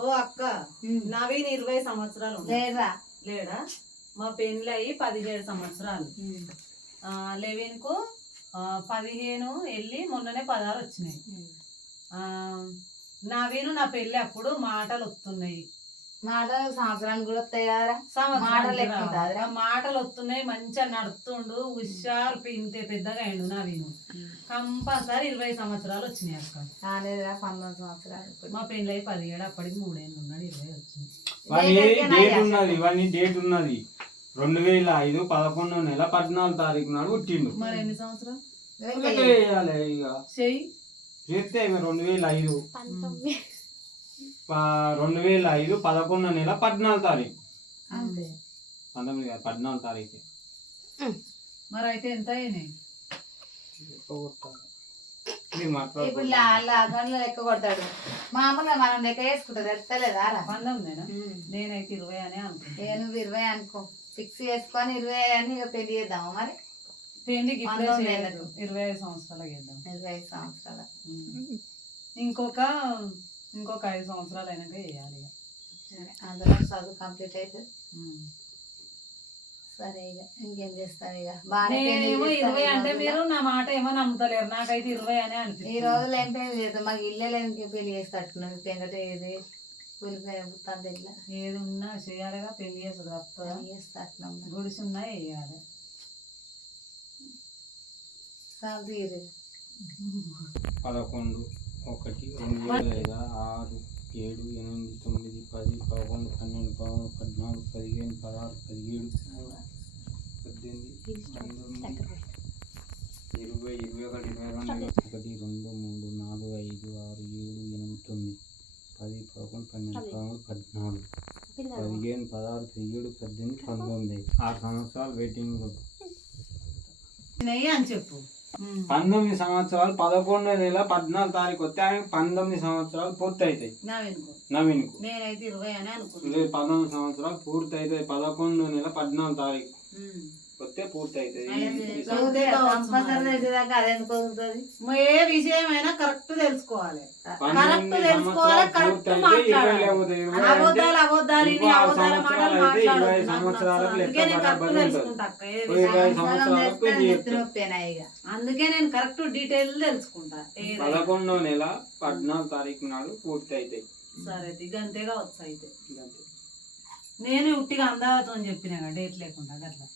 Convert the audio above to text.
ఓ అక్క, నవీన్ 20 సంవత్సరాలు లేడా? మా పెళ్ళి అయ్యి 17 సంవత్సరాలు. లెవిన్ కు 15 వెళ్ళి మొన్ననే 16 వచ్చినాయి. నవీన్ నా పెళ్ళి అప్పుడు మాటలు వస్తున్నాయి. మాటలు సంవత్సరానికి కూడా వస్తాయి కదా, మాటలు వస్తున్నాయి. మంచిగా నడుతుండు, హుషారు, ఇంతే పెద్దగా అయిండు నవీన్. కంపల్సరీ 20 సంవత్సరాలు వచ్చినాయి అక్క. 19 సంవత్సరాలు. మా పెళ్ళి అయ్యి 17, అప్పటికి 3 ఏళ్ళు ఉన్నాడు. 20 వచ్చింది. డేట్ ఉన్నది 2005 11 నెల 14 తారీఖు నాడు పుట్టిండు. మరి ఎన్ని సంవత్సరాలు చేయాలి ఇక చేస్తే 2005 11 నెల 14 తారీఖు. 14 తారీఖు. మరి అయితే ఎంత అయినాయి? ఇప్పుడు లెక్క కొడతాడు. మామూలుగా మనం లెక్క వేసుకుంటారు, ఎత్తలేదా? 19 నేనైతే 20 అనే అనుకుంటా. నువ్వు 20 అనుకో, ఫిక్స్ చేసుకొని 20 అని ఇక పెళ్లి చేద్దాము. మరి పెళ్లికి 25 సంవత్సరాలు చేద్దాం. 25 సంవత్సరాలు. ఇంకొక 5 సంవత్సరాలు అయినాక చేయాలి. అందులో చదువు కంప్లీట్ అవుతుంది. సరే ఇక ఇంకేం చేస్తాం. ఇక 20 అంటే మీరు నా మాట ఏమో నమ్ముతలేరు. నాకైతే 20 అనే అనిపిస్తుంది. ఈ రోజులు ఏం పెళ్లి చేద్దాం, మాకు ఇల్లే లేదు, పెళ్లి చేస్తట్టున్నాం. పెంకట ఏది కూలిపోయిన గుర్తాంత ఇట్లా ఏది ఉన్నా చేయాలిగా. పెళ్లి చేస్తుంది వస్తుందా? చేస్తట్టున్నాం. గుడిసి ఉన్నా వేయాలి. 11 1 2 5 6 7 8 9 10 11 12 13 14 15 16 17 18 19 20 21 22 1 2 3 4 5 6 7 8 9 10 11 12 13 14 15 16 17 18 19 6 సంవత్సరాలు వెయిటింగ్ అని చెప్పు. 19 సంవత్సరాలు 11 నెల 14 తారీఖు వస్తే ఆయన 19 సంవత్సరాలు పూర్తి అవుతాయి. నవీన్ కు నేనైతే 20 అని అనుకుంటున్నా. 19 సంవత్సరాలు పూర్తి అవుతాయి. 11 నెల 14 తారీఖు వస్తే పూర్తి అవుతుంది. ఏ విషయమైనా కరెక్ట్ తెలుసుకోవాలి. కరెక్ట్ తెలుసుకోవాలి, కరెక్ట్ మాట్లాడాలి. అబద్ధాలు అందుకే నేను కరెక్ట్ డీటెయిల్ తెలుసుకుంటా. 11 నెల 14 తారీఖు నాడు పూర్తి అవుతాయి. సరే గంతేగా వచ్చు. అయితే నేను ఉట్టిగా అందాలతో చెప్పినా డేట్ లేకుండా అట్లా.